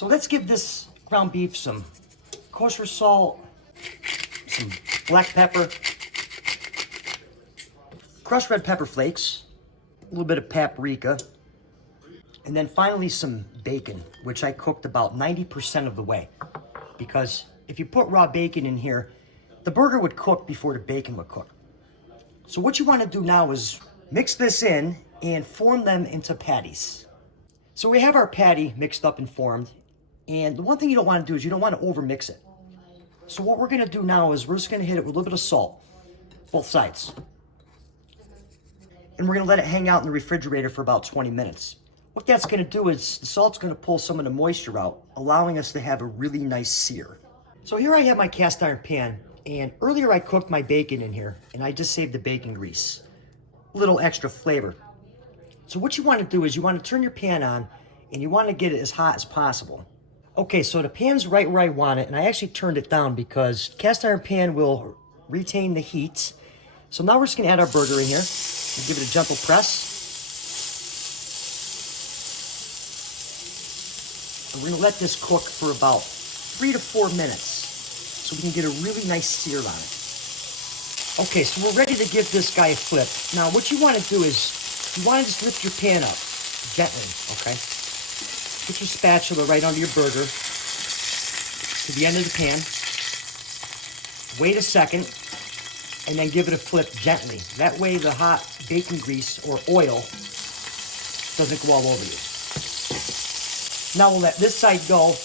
So let's give this ground beef some kosher salt, some black pepper, crushed red pepper flakes, a little bit of paprika, and then finally some bacon, which I cooked about 90% of the way. Because if you put raw bacon in here, the burger would cook before the bacon would cook. So what you want to do now is mix this in and form them into patties. So we have our patty mixed up and formed. And the one thing you don't want to do is you don't want to over mix it. So what we're going to do now is we're just going to hit it with a little bit of salt, both sides. And we're going to let it hang out in the refrigerator for about 20 minutes. What that's going to do is the salt's going to pull some of the moisture out, allowing us to have a really nice sear. So here I have my cast iron pan, and earlier I cooked my bacon in here, and I just saved the bacon grease. A little extra flavor. So what you want to do is you want to turn your pan on, and you want to get it as hot as possible. Okay, so the pan's right where I want it, and I actually turned it down because cast iron pan will retain the heat. So now we're just going to add our burger in here. We'll give it a gentle press. And we're going to let this cook for about 3 to 4 minutes so we can get a really nice sear on it. Okay, so we're ready to give this guy a flip. Now, what you want to do is you want to just lift your pan up gently, okay? Put your spatula right under your burger to the end of the pan. Wait a second, and then give it a flip gently. That way the hot bacon grease or oil doesn't go all over you. Now we'll let this side go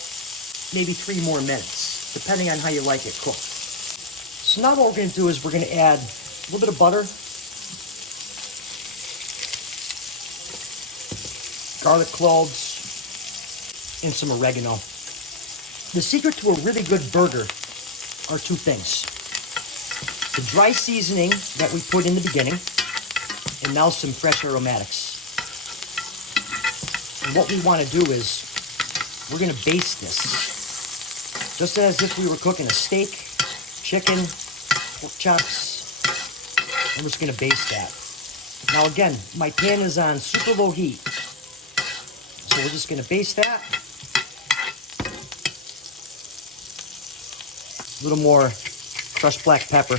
maybe 3 more minutes, depending on how you like it cooked. So now what we're going to do is we're going to add a little bit of butter, garlic cloves, and some oregano. The secret to a really good burger are 2 things. The dry seasoning that we put in the beginning, and now some fresh aromatics. And what we want to do is we're going to baste this just as if we were cooking a steak, chicken, pork chops. I'm just going to baste that. Now again, my pan is on super low heat. So we're just going to baste that. A little more crushed black pepper.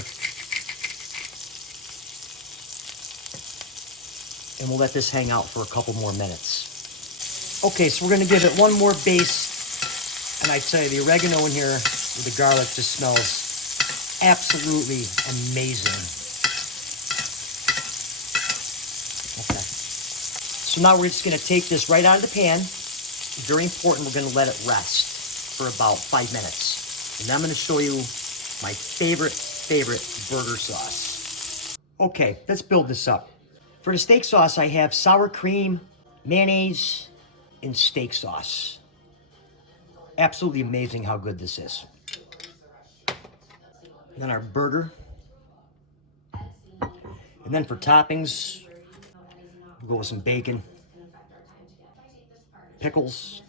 And we'll let this hang out for a couple more minutes. Okay, so we're going to give it one more baste. And I tell you, the oregano in here with the garlic just smells absolutely amazing. Okay. So now we're just going to take this right out of the pan. Very important, we're going to let it rest for about 5 minutes. And then I'm going to show you my favorite burger sauce. Okay, let's build this up. For the steak sauce, I have sour cream, mayonnaise, and steak sauce. Absolutely amazing how good this is. And then our burger. And then for toppings, we'll go with some bacon, pickles,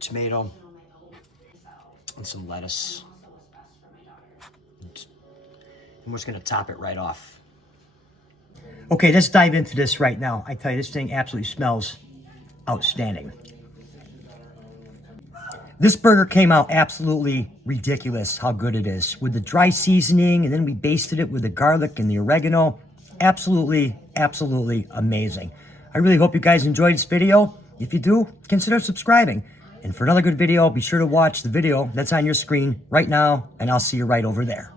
tomato, and some lettuce. And we're just going to top it right off. Okay, let's dive into this right now. I tell you, this thing absolutely smells outstanding. This burger came out absolutely ridiculous how good it is. With the dry seasoning, and then we basted it with the garlic and the oregano. Absolutely amazing. I really hope you guys enjoyed this video. If you do, consider subscribing. And for another good video, be sure to watch the video that's on your screen right now, and I'll see you right over there.